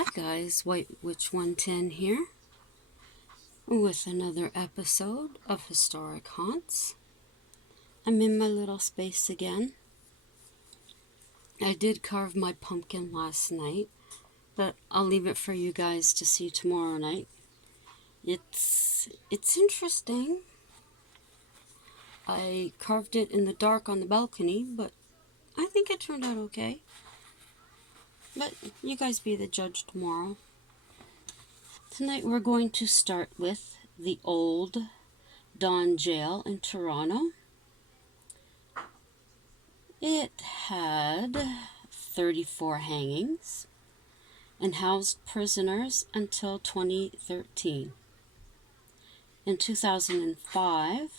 Hi guys, White Witch 110 here with another episode of Historic Haunts. I'm in my little space again. I did carve my pumpkin last night, but I'll leave it for you guys to see tomorrow night. It's interesting. I carved it in the dark on the balcony, but I think it turned out okay. But you guys be the judge tomorrow. Tonight we're going to start with the old Don Jail in Toronto. It had 34 hangings and housed prisoners until 2013. In 2005,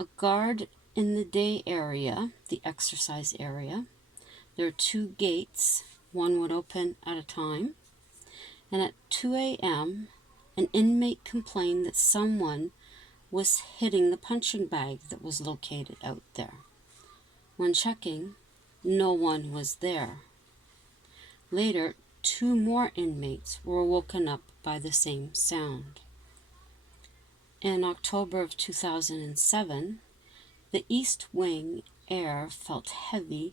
a guard in the day area, the exercise area, there are 2 gates, one would open at a time, and at 2 a.m., an inmate complained that someone was hitting the punching bag that was located out there. When checking, no one was there. Later, 2 more inmates were woken up by the same sound. In October of 2007, the East Wing air felt heavy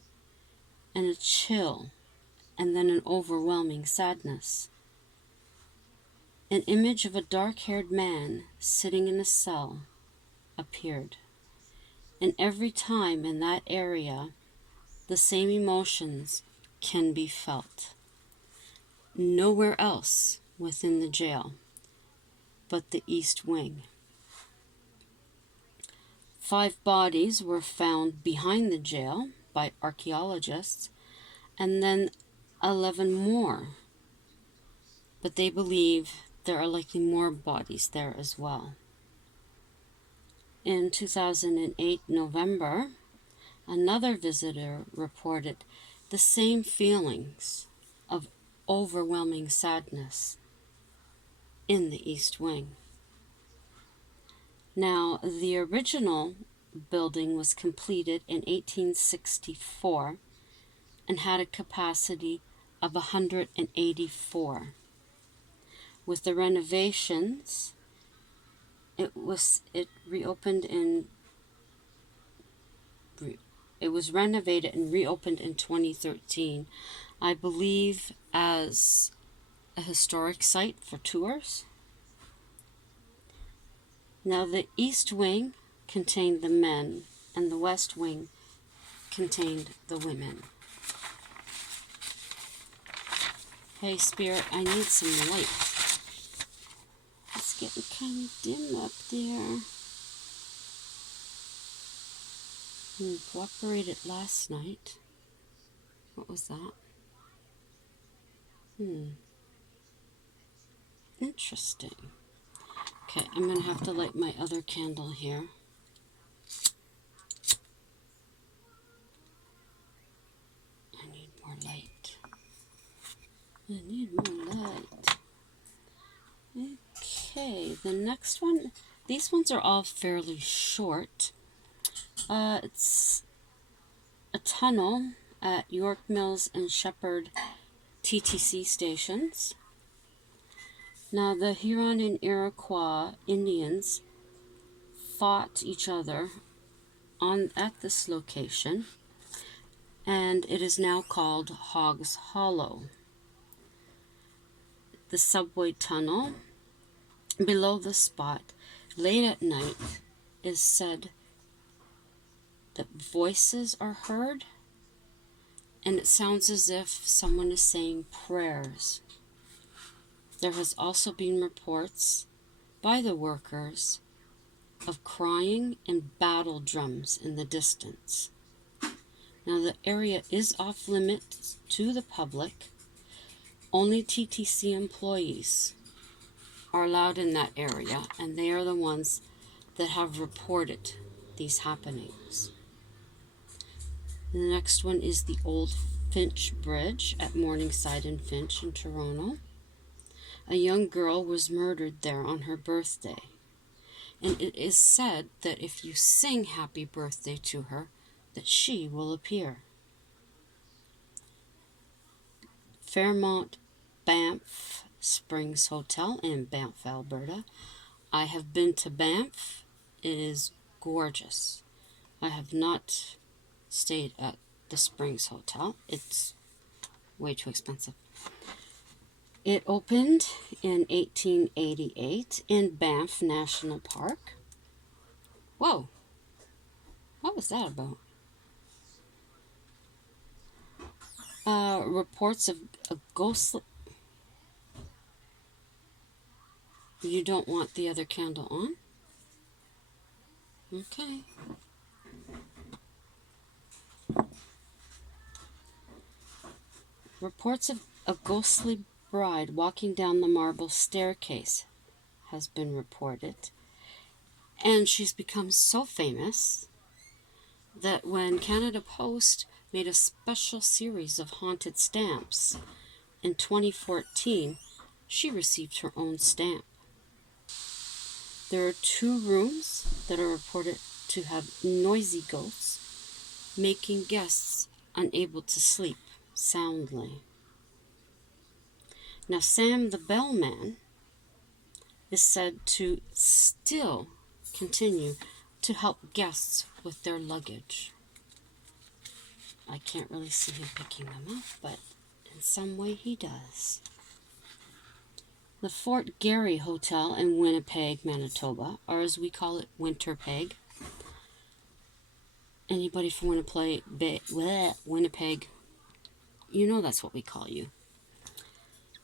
and a chill, and then an overwhelming sadness. An image of a dark-haired man sitting in a cell appeared. And every time in that area, the same emotions can be felt. Nowhere else within the jail but the East Wing. 5 bodies were found behind the jail by archaeologists, and then 11 more. But they believe there are likely more bodies there as well. In 2008 November, another visitor reported the same feelings of overwhelming sadness in the East Wing. Now, the original building was completed in 1864 and had a capacity of 184. With the renovations, it was renovated and reopened in 2013, I believe as a historic site for tours. Now, the East Wing contained the men, and the West Wing contained the women. Hey, Spirit, I need some light. It's getting kind of dim up there. Cooperated last night. What was that? Interesting. Okay, I'm going to have to light my other candle here. I need more light. Okay, the next one, these ones are all fairly short. It's a tunnel at York Mills and Shepherd TTC stations. Now, the Huron and Iroquois Indians fought each other at this location, and it is now called Hogs Hollow. The subway tunnel below the spot, late at night, is said that voices are heard, and it sounds as if someone is saying prayers. There has also been reports by the workers of crying and battle drums in the distance. Now, the area is off limits to the public. Only TTC employees are allowed in that area, and they are the ones that have reported these happenings. The next one is the Old Finch Bridge at Morningside and Finch in Toronto. A young girl was murdered there on her birthday, and it is said that if you sing happy birthday to her, that she will appear. Fairmont Banff Springs Hotel in Banff, Alberta. I have been to Banff. It is gorgeous. I have not stayed at the Springs Hotel. It's way too expensive. It opened in 1888 in Banff National Park. Whoa, what was that about? Reports of a ghostly... You don't want the other candle on? Okay. Reports of a ghostly bride walking down the marble staircase has been reported. And she's become so famous that when Canada Post made a special series of haunted stamps in 2014, she received her own stamp. There are 2 rooms that are reported to have noisy ghosts, making guests unable to sleep soundly. Now, Sam the Bellman is said to still continue to help guests with their luggage. I can't really see him picking them up, but in some way he does. The Fort Garry Hotel in Winnipeg, Manitoba, or as we call it, Winterpeg. Anybody from Winnipeg, you know that's what we call you.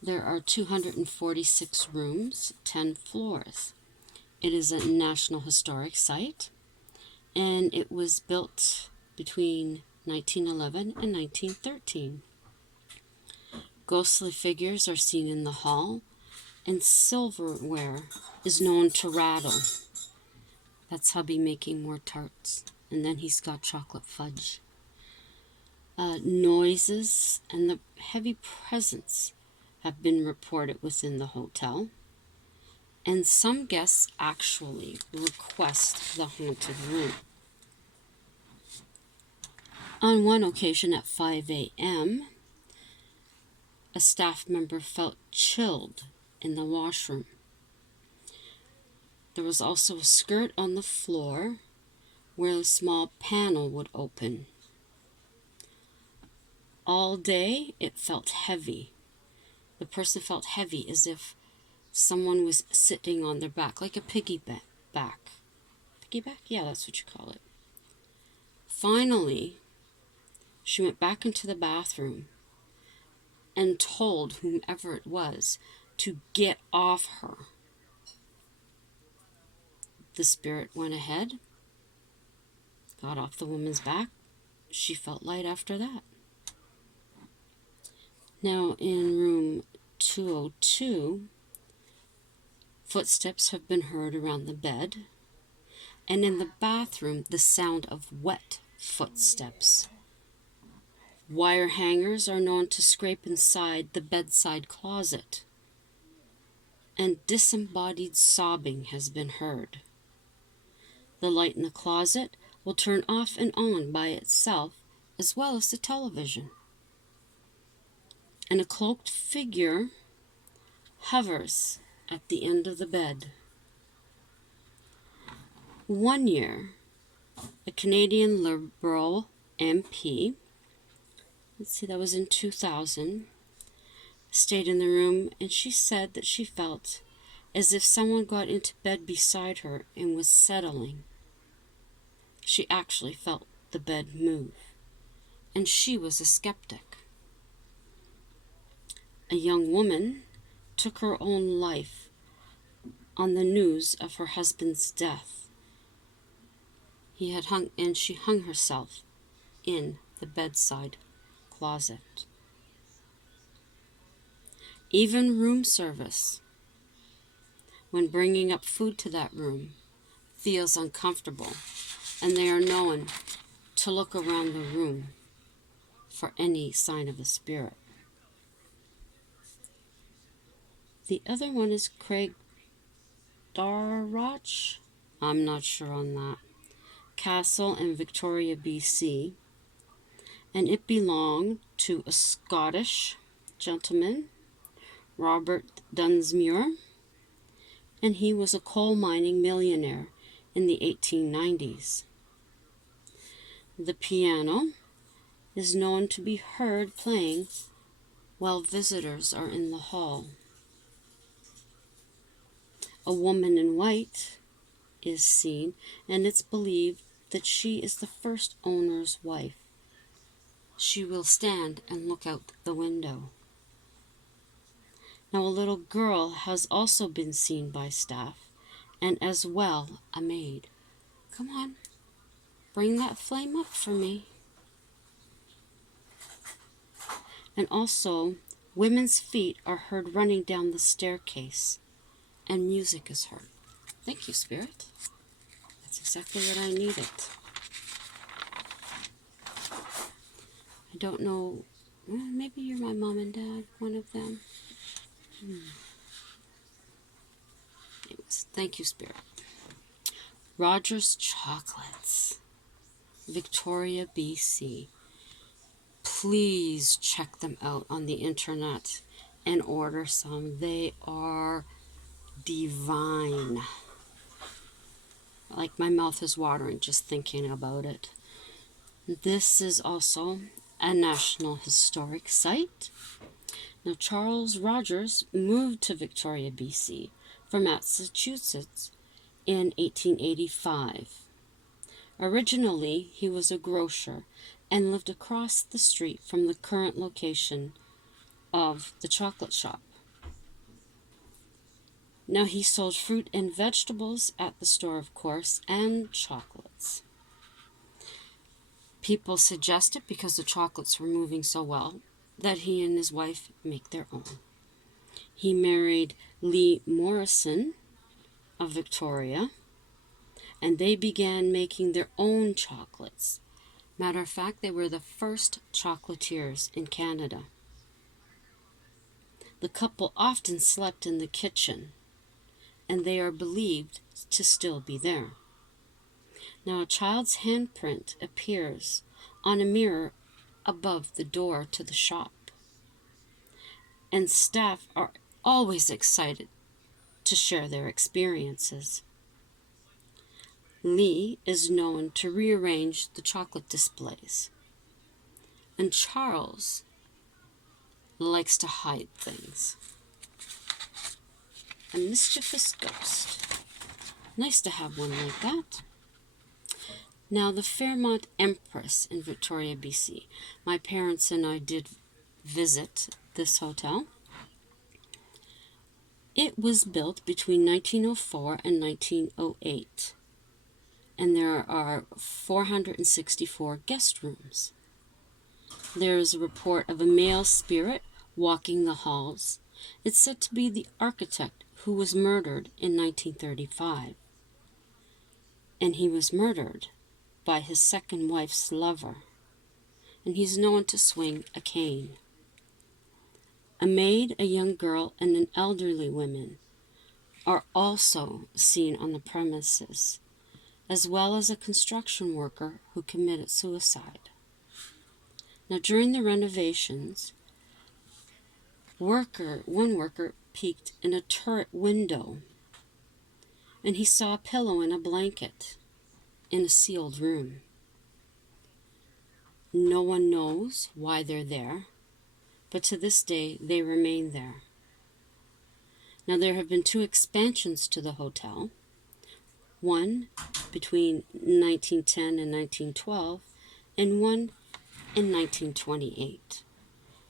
There are 246 rooms, 10 floors. It is a National Historic Site, and it was built between 1911 and 1913. Ghostly figures are seen in the hall, and silverware is known to rattle. That's hubby making more tarts. And then he's got chocolate fudge. Noises and the heavy presence have been reported within the hotel. And some guests actually request the haunted room. On one occasion at 5 a.m., a staff member felt chilled in the washroom. There was also a skirt on the floor where a small panel would open. All day it felt heavy. The person felt heavy as if someone was sitting on their back, like a piggyback. Piggyback? Yeah, that's what you call it. Finally, she went back into the bathroom and told whomever it was to get off her. The spirit went ahead, got off the woman's back. She felt light after that. Now in room 202, footsteps have been heard around the bed, and in the bathroom, the sound of wet footsteps. Wire hangers are known to scrape inside the bedside closet, and disembodied sobbing has been heard. The light in the closet will turn off and on by itself, as well as the television. And a cloaked figure hovers at the end of the bed. One year, a Canadian Liberal MP, that was in 2000, stayed in the room, and she said that she felt as if someone got into bed beside her and was settling. She actually felt the bed move, and she was a skeptic. A young woman took her own life on the news of her husband's death. She hung herself in the bedside closet. Even room service, when bringing up food to that room, feels uncomfortable, and they are known to look around the room for any sign of a spirit. The other one is Craig Darroch. I'm not sure on that. Castle in Victoria, BC. And it belonged to a Scottish gentleman Robert Dunsmuir, and he was a coal mining millionaire in the 1890s. The piano is known to be heard playing while visitors are in the hall. A woman in white is seen, and it's believed that she is the first owner's wife. She will stand and look out the window. Now, a little girl has also been seen by staff, and as well a maid. Come on, bring that flame up for me. And also, women's feet are heard running down the staircase, and music is heard. Thank you, Spirit. That's exactly what I needed. I don't know, maybe you're my mom and dad, one of them. Anyways, thank you, Spirit. Rogers Chocolates, Victoria, BC. Please check them out on the internet and order some. They are divine. Like, my mouth is watering just thinking about it. This is also a National Historic Site. Now, Charles Rogers moved to Victoria, BC from Massachusetts in 1885. Originally, he was a grocer and lived across the street from the current location of the chocolate shop. Now, he sold fruit and vegetables at the store, of course, and chocolates. People suggested, because the chocolates were moving so well, that he and his wife make their own. He married Lee Morrison of Victoria, and they began making their own chocolates. Matter of fact, they were the first chocolatiers in Canada. The couple often slept in the kitchen, and they are believed to still be there. Now, a child's handprint appears on a mirror above the door to the shop, and staff are always excited to share their experiences. Lee is known to rearrange the chocolate displays, and Charles likes to hide things. A mischievous ghost. Nice to have one like that. Now, the Fairmont Empress in Victoria, BC. My parents and I did visit this hotel. It was built between 1904 and 1908. And there are 464 guest rooms. There is a report of a male spirit walking the halls. It's said to be the architect who was murdered in 1935. And he was murdered by his second wife's lover. And he's known to swing a cane. A maid, a young girl, and an elderly woman are also seen on the premises, as well as a construction worker who committed suicide. Now, during the renovations, one worker peeked in a turret window, and he saw a pillow and a blanket in a sealed room. No one knows why they're there, but to this day, they remain there. Now, there have been 2 expansions to the hotel, one between 1910 and 1912, and one in 1928.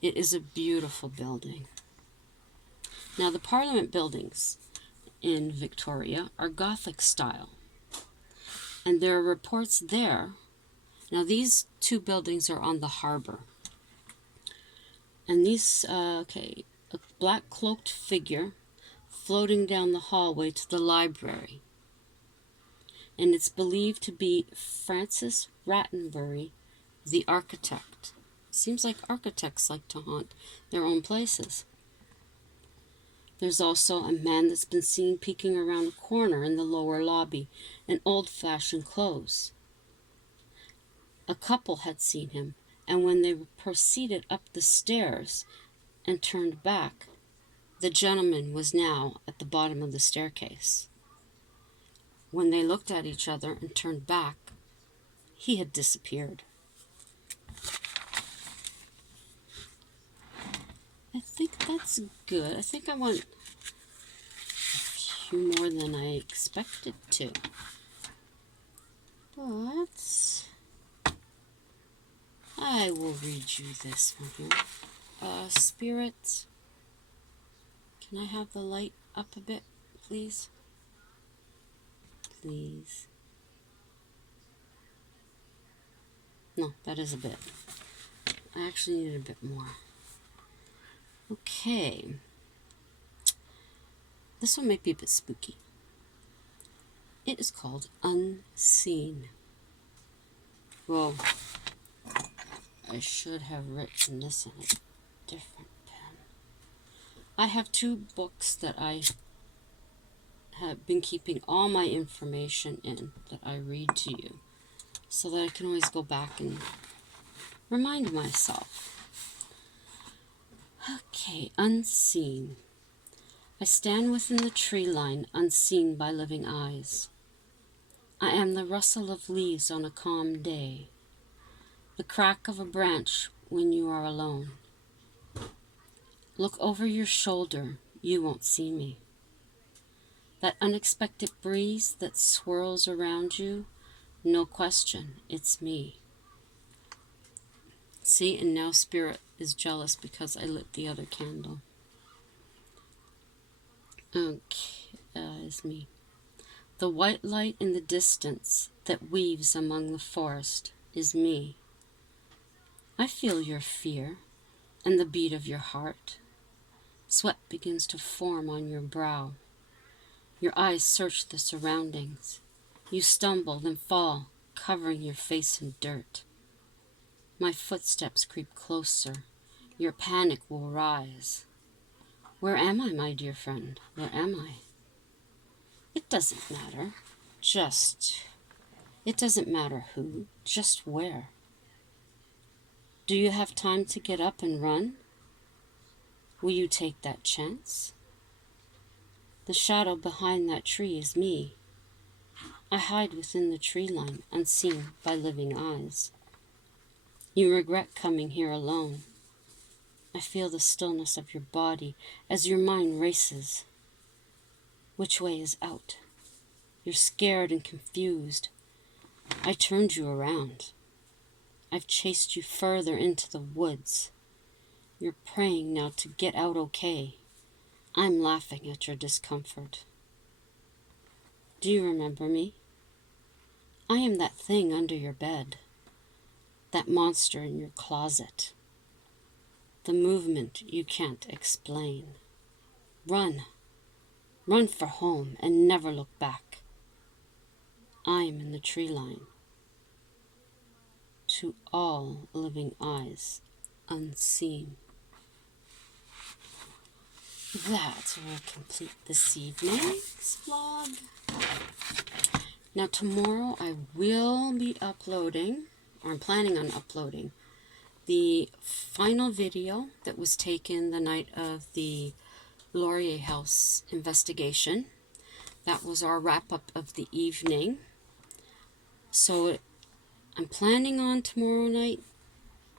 It is a beautiful building. Now, the Parliament buildings in Victoria are Gothic style, and there are reports there. Now, these 2 buildings are on the harbor, and these, a black cloaked figure floating down the hallway to the library. And it's believed to be Francis Rattenbury, the architect. Seems like architects like to haunt their own places. There's also a man that's been seen peeking around a corner in the lower lobby in old-fashioned clothes. A couple had seen him, and when they proceeded up the stairs and turned back, The gentleman was now at the bottom of the staircase. When they looked at each other and turned back, he had disappeared. I think that's good. I think I want a few more than I expected to. But I will read you this one here. Spirit, can I have the light up a bit, please? Please. No, that is a bit. I actually need a bit more. Okay. This one might be a bit spooky. It is called Unseen. Well, I should have written this in a different pen. I have two books that I have been keeping all my information in that I read to you, so that I can always go back and remind myself. Okay, unseen. I stand within the tree line, unseen by living eyes. I am the rustle of leaves on a calm day, the crack of a branch when you are alone. Look over your shoulder, you won't see me. That unexpected breeze that swirls around you, no question, it's me. See, and now Spirit is jealous because I lit the other candle. Okay, is me. The white light in the distance that weaves among the forest is me. I feel your fear and the beat of your heart. Sweat begins to form on your brow. Your eyes search the surroundings. You stumble and fall, covering your face in dirt. My footsteps creep closer. Your panic will rise. Where am I, my dear friend? Where am I? It doesn't matter. It doesn't matter who, just where. Do you have time to get up and run? Will you take that chance? The shadow behind that tree is me. I hide within the tree line, unseen by living eyes. You regret coming here alone. I feel the stillness of your body as your mind races. Which way is out? You're scared and confused. I turned you around. I've chased you further into the woods. You're praying now to get out okay. I'm laughing at your discomfort. Do you remember me? I am that thing under your bed, that monster in your closet, the movement you can't explain. Run. Run for home and never look back. I'm in the tree line. To all living eyes, unseen. That will complete this evening's vlog. Now tomorrow I will be uploading, or I'm planning on uploading, the final video that was taken the night of the Laurier House investigation. That was our wrap-up of the evening. So I'm planning on tomorrow night,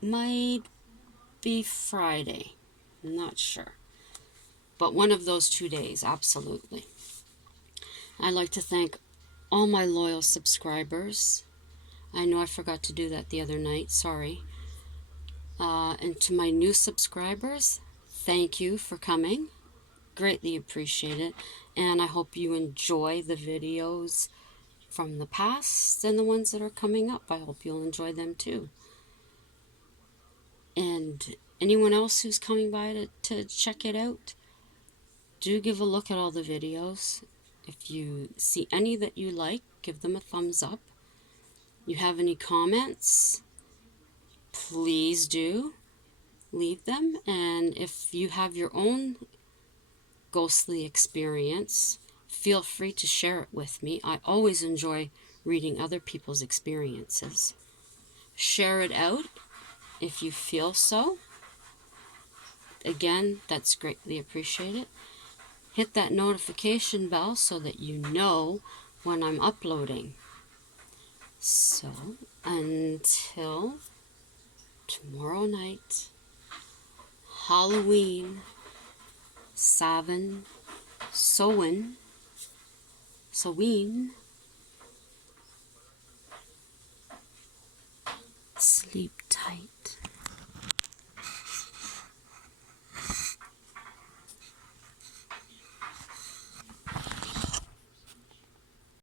might be Friday, I'm not sure. But one of those 2 days, absolutely. I'd like to thank all my loyal subscribers. I know I forgot to do that the other night, sorry. And to my new subscribers, thank you for coming. Greatly appreciate it. And I hope you enjoy the videos from the past and the ones that are coming up. I hope you'll enjoy them too. And anyone else who's coming by to check it out, do give a look at all the videos. If you see any that you like, give them a thumbs up. You have any comments, please do leave them. And if you have your own ghostly experience, feel free to share it with me. I always enjoy reading other people's experiences. Share it out if you feel so. again, that's greatly appreciated. Hit that notification bell so that you know when I'm uploading. So, until tomorrow night, Halloween, Samhain, Samhain, sleep tight.